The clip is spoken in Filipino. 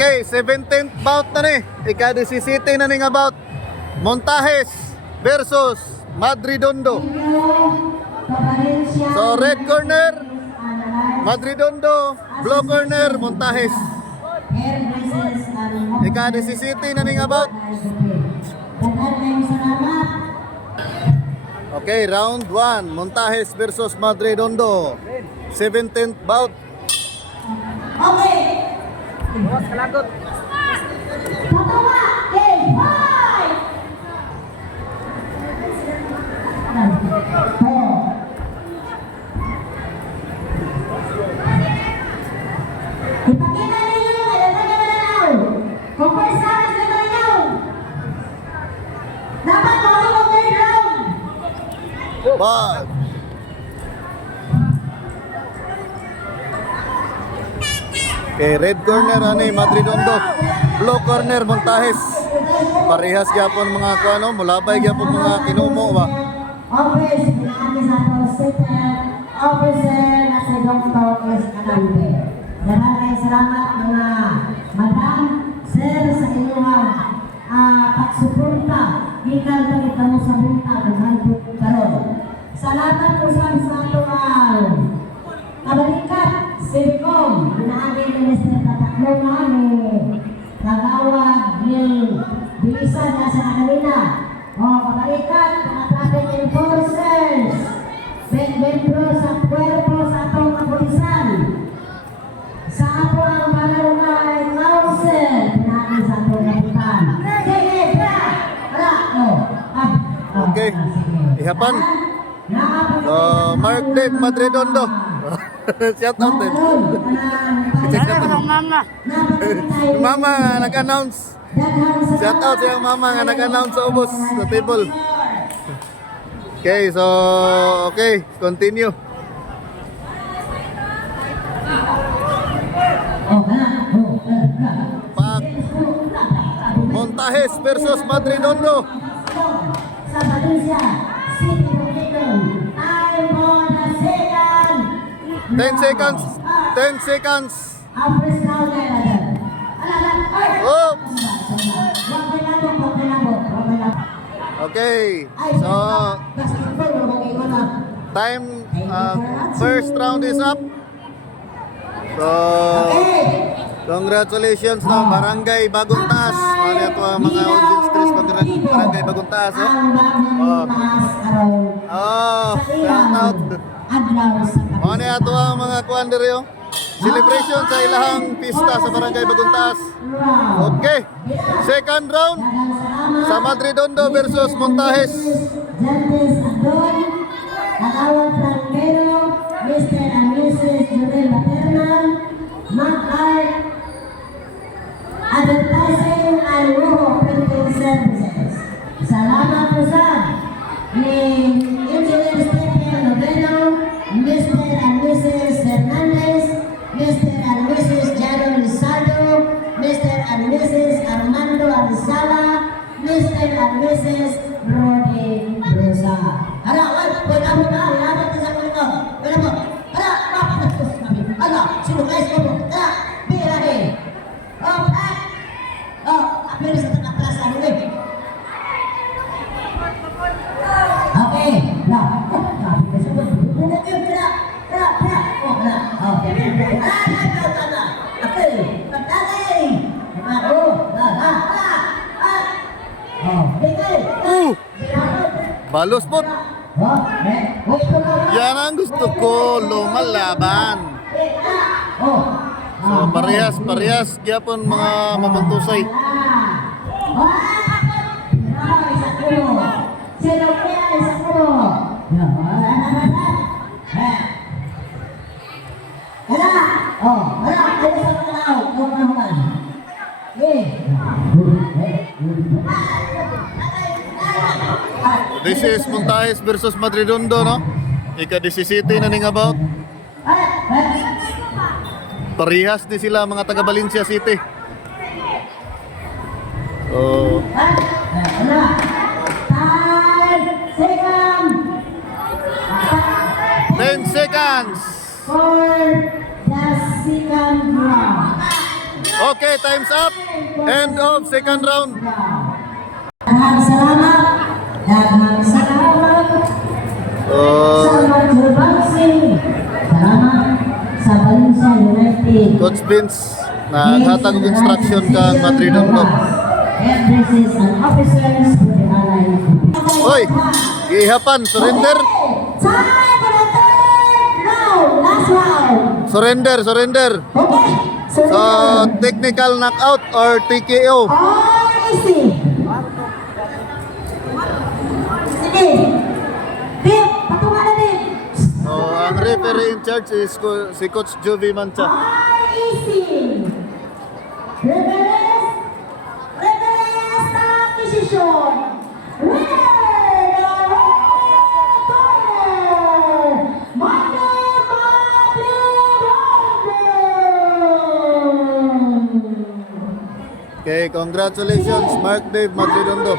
Okay, 17th bout na ni. Ika-17 na ni nga bout. Montajes versus Madridondo. So red corner Madridondo, blue corner Montajes. Ika-17 na ni nga bout. Okay, round 1, Montajes versus Madridondo. 17th bout. Okay. Bukas kalagot. Patawa. Game 5. Ipakita ninyo yung alatang mananaw. Kung first round is mananaw. Dapat mawala ko third round. But okay, red corner ani Madridondo, blue corner Montajes. Parehas gyapon mga kuano, mulabay gyapon mga kinumo ba. Office, pinaalis ato officer na si Dr. S. Canalbe. Maraming salamat mga madam, sir sa inyong pagsuporta. Ikan kami kamo sa bunta ng handbook karon. Salamat po sa ato kabalikat, Sircom, pinaagi ni Mr. Tataklo namin. Kagawad ni Bilisan na sa kanila. O, kabalikat, mga traffic enforcers. Membro sa puerto sa atong kapulisan. Sa ato ang Malarungay Council, pinaagi sa atong kapitan. Sige, para! Okay, ihapan. Mark Dave Madridondo. Shout out din. Mama. Mama nga nag-announce. Shout out sa mama nga nag-announce sa ubos sa table. Okay, so okay, continue. Pak Montajes versus Madridondo. Sa Valencia City Provincial, time for the second 10 seconds. 10 seconds. first round na yan. Oh. Wag pinabot. Okay. So time first round is up. So congratulations na Barangay Bagong Taas. Ano ito ang mga audience stress Barangay Bagong Taas. Shout out. Ano ito ang mga kuanderyo? Celebration sa ilahang pista sa Barangay Bagong Taas. Okay. Second round sa Madridondo versus Montajes. Jantes Andon, Kagawad Franquero, Mr. and Mrs. Jodel Maternal, Mac-Art, Advertising and Roho Printing Services. Salamat po sa ni Engineer Stephen Noveno, Mr. and Mrs. Hernandez, Mr. and Mrs. Jaro Lizardo, Mr. and Mrs. Armando Arizala, Mr. and Mrs. Brody Rosa. Harawan, wala mo na, laban na sa mga wala mo. Hara, mapatos namin. Ano, sino guys mo po? Hara, be ready. Pero sa tangaplas, ano eh? Okay, now. Balos po. Yan ang gusto ko, lumalaban. So parehas gyapon mga mamantusay. This is Montajes versus Madridondo, no? Ika-17 na ning about. Parehas ni sila mga taga Valencia City. So 10 seconds. For the second round. Okay, time's up. End of second round. Maraming salamat. Maraming salamat. So, Salamat sa boxing. Salamat sa Valencia United. Coach Vince, naghatag og instruction kang Matridondo. Embassies and officers for the Allied. Oy, gihapan, surrender. Time for the third round. Last round. Surrender, surrender. Okay. So, technical knockout or TKO. Easy. Sige. Pip, patungan na din. So, ang referee in charge is si Coach Jovi Mancha. Easy. Reverse stop decision. Winner, the red corner, Michael Matridondo. Okay, congratulations Mark Dave Matridondo.